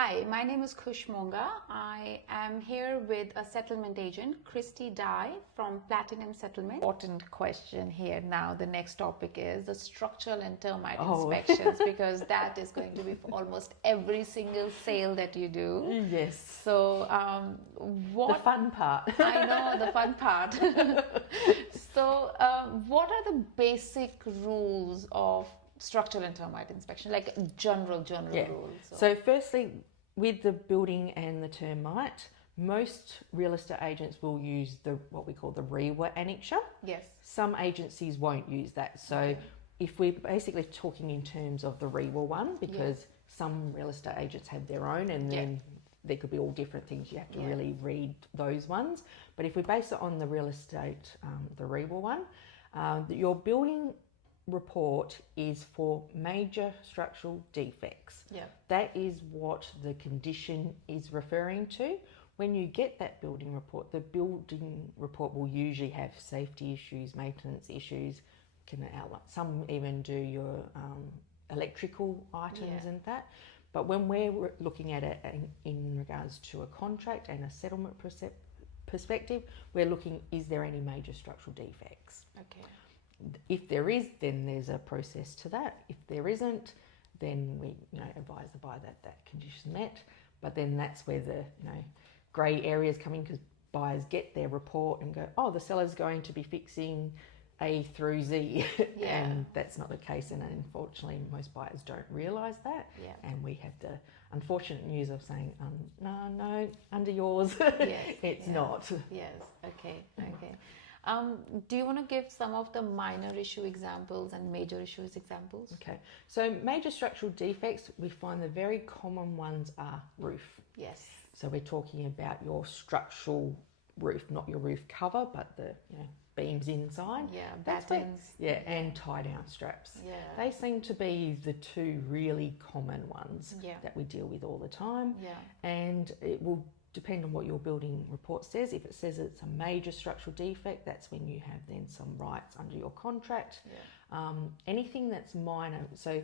Hi, my name is Khush Monga. I am here with a settlement agent, Christy Dye from Platinum Settlement. Important question here now. The next topic is the structural and termite inspections because that is going to be for almost every single sale that you do. Yes. So, The fun part. I know, the fun part. So, what are the basic rules of structural and termite inspection, like general rules? So firstly, with the building and the termite, most real estate agents will use what we call the REWA annexure. Yes. Some agencies won't use that. So if we're basically talking in terms of the REWA one, because some real estate agents have their own, and then there could be all different things. You have to really read those ones. But if we base it on the real estate, the REWA one, your building report is for major structural defects. That is what the condition is referring to. When you get that building report, the building report will usually have safety issues, maintenance issues, can outline. Some even do your electrical items and that. But when we're looking at it in regards to a contract and a settlement perspective, we're looking, is there any major structural defects? Okay. If there is, then there's a process to that. If there isn't, then we advise the buyer that condition met. But then that's where the grey areas come in, because buyers get their report and go, oh, the seller's going to be fixing A through Z. And that's not the case, and unfortunately most buyers don't realise that. And we have the unfortunate news of saying, no, under yours, it's not. Yes, okay. Do you want to give some of the minor issue examples and major issues examples? Okay, so major structural defects, we find the very common ones are roof. Yes. So we're talking about your structural roof, not your roof cover, but the beams inside. Battens. And tie down straps. They seem to be the two really common ones that we deal with all the time. And it will depend on what your building report says. If it says it's a major structural defect, that's when you have then some rights under your contract. Anything that's minor, so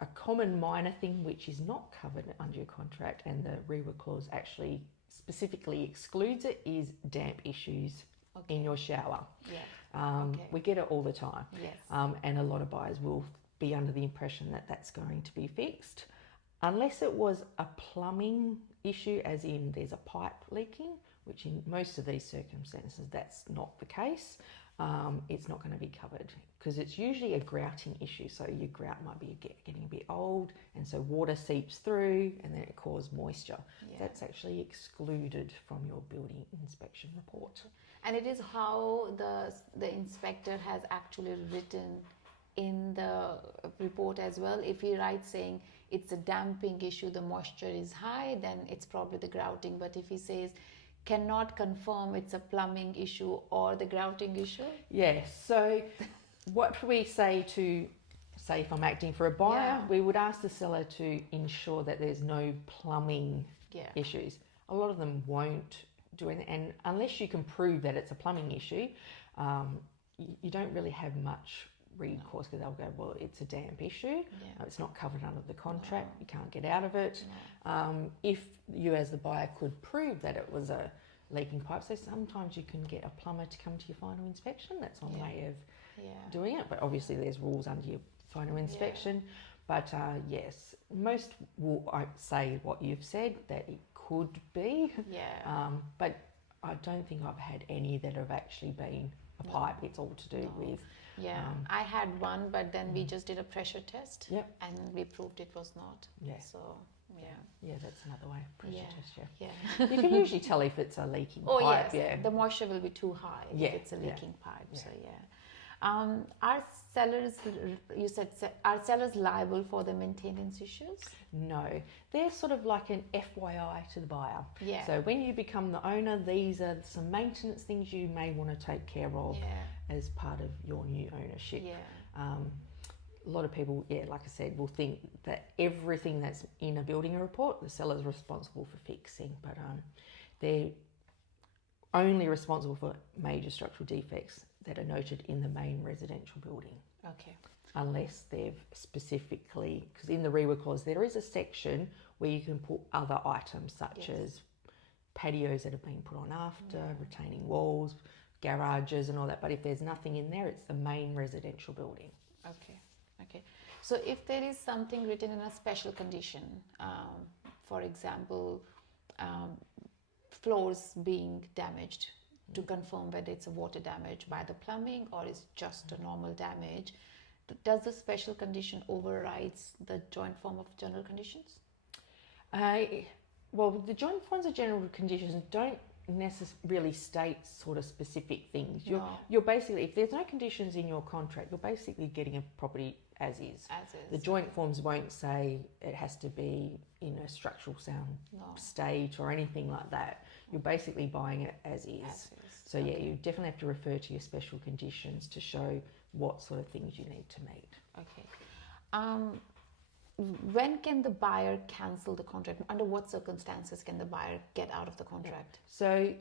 a common minor thing which is not covered under your contract and the REWA clause actually specifically excludes it, is damp issues in your shower. We get it all the time. And a lot of buyers will be under the impression that that's going to be fixed. Unless it was a plumbing issue, as in there's a pipe leaking, which in most of these circumstances that's not the case, it's not going to be covered, because it's usually a grouting issue. So your grout might be getting a bit old, and so water seeps through and then it causes moisture. That's actually excluded from your building inspection report. And it is how the inspector has actually written in the report as well. If he writes saying it's a damping issue, the moisture is high, then it's probably the grouting. But if he says cannot confirm it's a plumbing issue or the grouting issue? Yes. So what we say if I'm acting for a buyer, we would ask the seller to ensure that there's no plumbing issues. A lot of them won't do anything, and unless you can prove that it's a plumbing issue, you don't really have much recourse, because they'll go, well, it's a damp issue, it's not covered under the contract, you can't get out of it. If you as the buyer could prove that it was a leaking pipe, so sometimes you can get a plumber to come to your final inspection. That's one way of doing it, but obviously there's rules under your final inspection. But yes, most will say what you've said, that it could be, but I don't think I've had any that have actually been a pipe. It's all to do with I had one, but then we just did a pressure test and we proved it was not. So that's another way. Pressure test. You can usually tell if it's a leaking pipe. The moisture will be too high if it's a leaking pipe. So are sellers, you said, are sellers liable for the maintenance issues? No, they're sort of like an FYI to the buyer. So when you become the owner, these are some maintenance things you may want to take care of as part of your new ownership. A lot of people, like I said, will think that everything that's in a building report, the seller's responsible for fixing, but they're only responsible for major structural defects that are noted in the main residential building. Okay. unless they've specifically, because in the rework clause there is a section where you can put other items such as patios that have been put on after, retaining walls, garages and all that. But if there's nothing in there, it's the main residential building. Okay. So if there is something written in a special condition, for example, floors being damaged, to confirm whether it's a water damage by the plumbing or is just a normal damage, does the special condition overrides the joint form of general conditions? Well, the joint forms of general conditions don't necessarily state sort of specific things. You're basically, if there's no conditions in your contract, you're basically getting a property as is. The joint forms won't say it has to be in a structural sound state or anything like that. You're basically buying it as is. So you definitely have to refer to your special conditions to show what sort of things you need to meet. Okay. When can the buyer cancel the contract? Under what circumstances can the buyer get out of the contract? So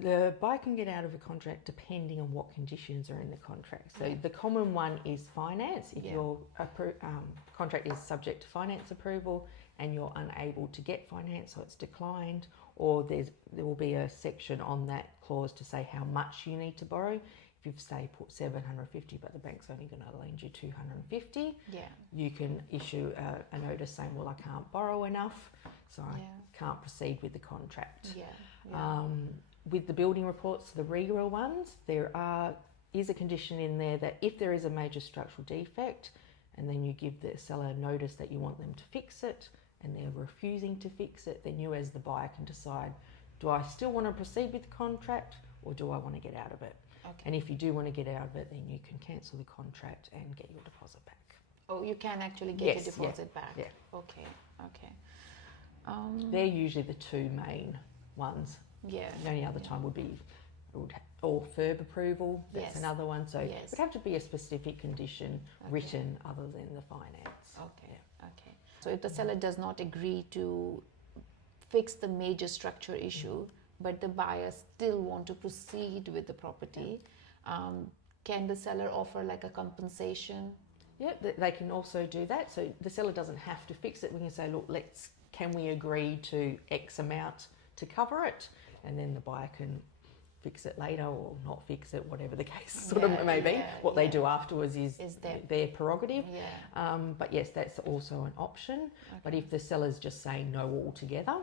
the buyer can get out of a contract depending on what conditions are in the contract. So the common one is finance. If your contract is subject to finance approval and you're unable to get finance, so it's declined, or there will be a section on that clause to say how much you need to borrow. If you've, say, put 750 but the bank's only going to lend you 250, you can issue a notice saying, well, I can't borrow enough, so I can't proceed with the contract. With the building reports, the real ones, there is a condition in there that if there is a major structural defect and then you give the seller notice that you want them to fix it and they're refusing to fix it, then you as the buyer can decide, do I still want to proceed with the contract or do I want to get out of it? And if you do want to get out of it, then you can cancel the contract and get your deposit back. Oh, you can actually get your deposit back? Yeah. Okay. They're usually the two main ones. Yeah. The only other time would be or FIRB approval. That's another one. So it would have to be a specific condition written other than the finance. Okay. So if the seller does not agree to fix the major structure issue, but the buyer still want to proceed with the property, can the seller offer like a compensation? Yeah, they can also do that. So the seller doesn't have to fix it. We can say, look, can we agree to X amount to cover it? And then the buyer can fix it later or not fix it, whatever the case may be. What they do afterwards is their prerogative. But yes, that's also an option. But if the seller's just saying no altogether,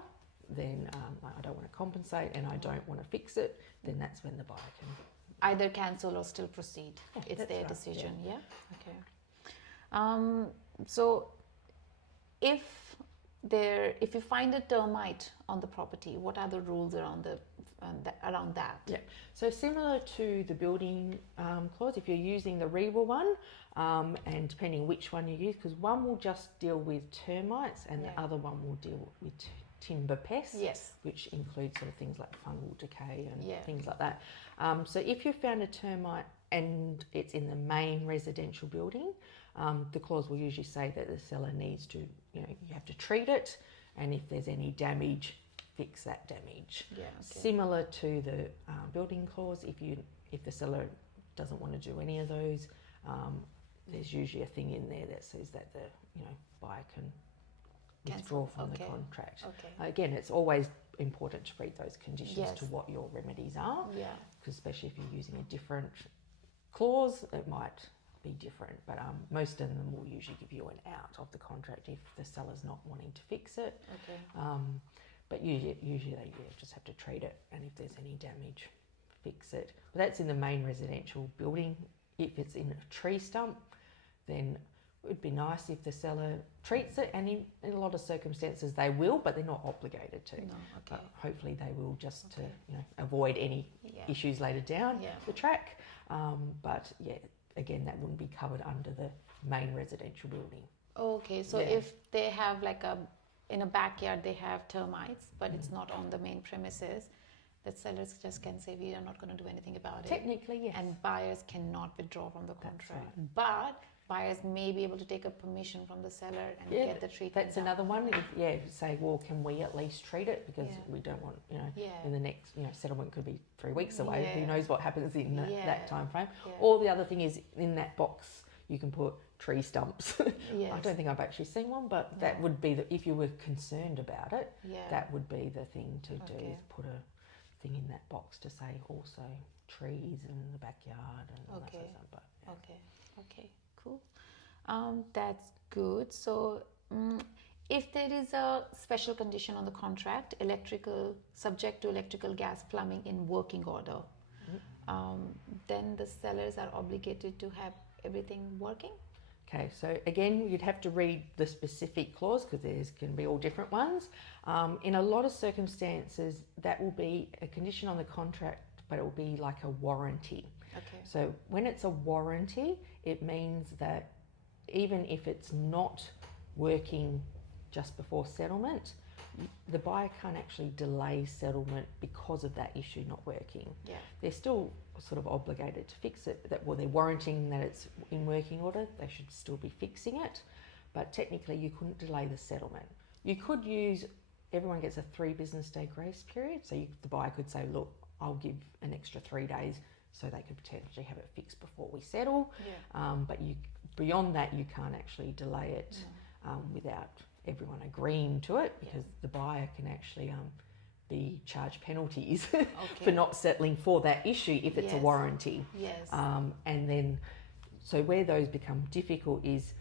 then I don't want to compensate and I don't want to fix it, then that's when the buyer can either cancel or still proceed. It's their decision. Okay. So if you find a termite on the property, what are the rules around that? Yeah. So similar to the building clause, if you're using the REWA one, and depending which one you use, because one will just deal with termites and the other one will deal with timber pests, which includes sort of things like fungal decay and things like that. So if you found a termite and it's in the main residential building, the clause will usually say that the seller needs to, you have to treat it, and if there's any damage, fix that damage. Similar to the building clause, if the seller doesn't want to do any of those, there's usually a thing in there that says that the buyer can withdraw from the contract. Again, it's always important to read those conditions to what your remedies are, because especially if you're using a different clause, it might be different, but most of them will usually give you an out of the contract if the seller's not wanting to fix it. But usually they just have to treat it, and if there's any damage, fix it. But that's in the main residential building. If it's in a tree stump, then it would be nice if the seller treats it, and in a lot of circumstances they will, but they're not obligated to. But hopefully they will, just to avoid any issues later down the track. But again, that wouldn't be covered under the main residential building. Okay, so if they have in a backyard they have termites, but it's not on the main premises, the sellers just can say we are not going to do anything about it. Technically, yes. And buyers cannot withdraw from the contract. But buyers may be able to take a permission from the seller and get the treatment. That's another one. Say, well, can we at least treat it, because we don't want, in the next, settlement could be 3 weeks away. Who knows what happens in that time frame. Or the other thing is, in that box you can put tree stumps. Yes. I don't think I've actually seen one, but that would be if you were concerned about it, that would be the thing to do, is put a thing in that box to say also trees in the backyard and all that sort of stuff. But, Okay, cool. That's good. So if there is a special condition on the contract, subject to electrical, gas, plumbing in working order, then the sellers are obligated to have everything working? Okay, so again, you'd have to read the specific clause because there's going to be all different ones. In a lot of circumstances, that will be a condition on the contract, but it will be like a warranty. Okay. So when it's a warranty, it means that even if it's not working just before settlement, the buyer can't actually delay settlement because of that issue not working. Yeah. They're still sort of obligated to fix it. They're warranting that it's in working order. They should still be fixing it, but technically you couldn't delay the settlement. You could use, everyone gets a 3 business day grace period, so the buyer could say, look, I'll give an extra 3 days so they could potentially have it fixed before we settle. Yeah. But beyond that, you can't actually delay it without everyone agreeing to it, because the buyer can actually be charged penalties for not settling for that issue if it's a warranty. Yes. And then, so where those become difficult is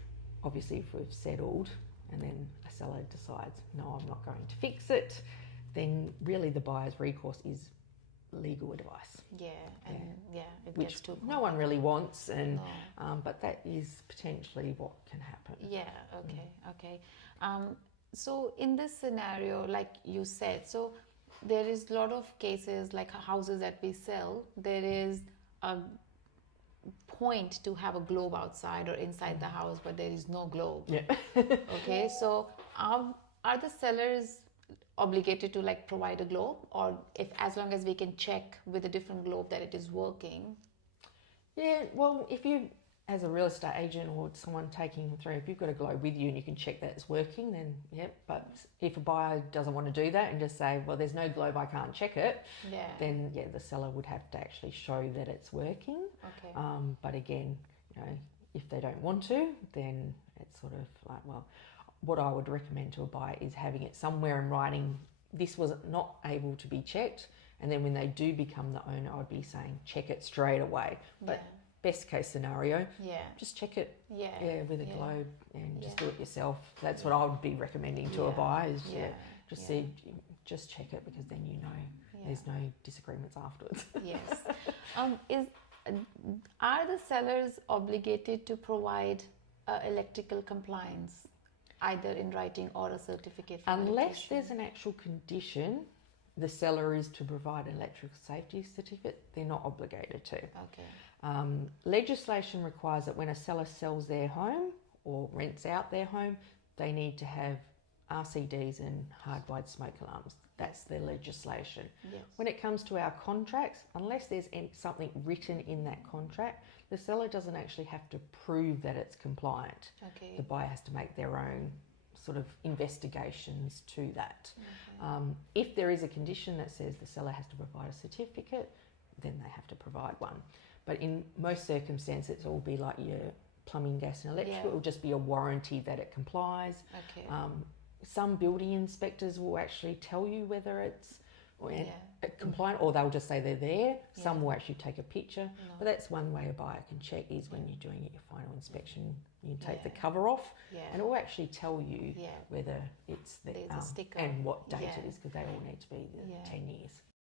obviously if we've settled and then a seller decides, no, I'm not going to fix it, then really the buyer's recourse is legal advice. Which no one really wants, and but that is potentially what can happen. Okay. So in this scenario, like you said, so there is a lot of cases like houses that we sell, there is a point to have a globe outside or inside the house, but there is no globe. Okay, so are the sellers obligated to like provide a globe, or as long as we can check with a different globe that it is working? Yeah, well, if you, as a real estate agent or someone taking them through, if you've got a globe with you and you can check that it's working, then but if a buyer doesn't want to do that and just say, well, there's no globe, I can't check it, then the seller would have to actually show that it's working. Okay. But again, if they don't want to, then it's sort of like, well, what I would recommend to a buyer is having it somewhere in writing, this was not able to be checked, and then when they do become the owner, I'd be saying check it straight away. But best case scenario, just check it with a globe and just do it yourself. That's what I would be recommending to a buyer, is just check it, because then there's no disagreements afterwards. Yes. Are the sellers obligated to provide electrical compliance, either in writing or a certificate? Unless there's an actual condition, the seller is to provide an electrical safety certificate. They're not obligated to. Okay. Legislation requires that when a seller sells their home or rents out their home, they need to have RCDs and hardwired smoke alarms. That's their legislation. Yes. When it comes to our contracts, unless there's something written in that contract, the seller doesn't actually have to prove that it's compliant. Okay. The buyer has to make their own sort of investigations to that. Okay. If there is a condition that says the seller has to provide a certificate, then they have to provide one. But in most circumstances, it will be like your plumbing, gas and electric. It will just be a warranty that it complies. Okay. Some building inspectors will actually tell you whether it's compliant, or they'll just say they're there. Some will actually take a picture. No. But that's one way a buyer can check, is when you're doing your final inspection, you take the cover off and it will actually tell you whether it's the, a sticker and what date it is, because they all need to be 10 years.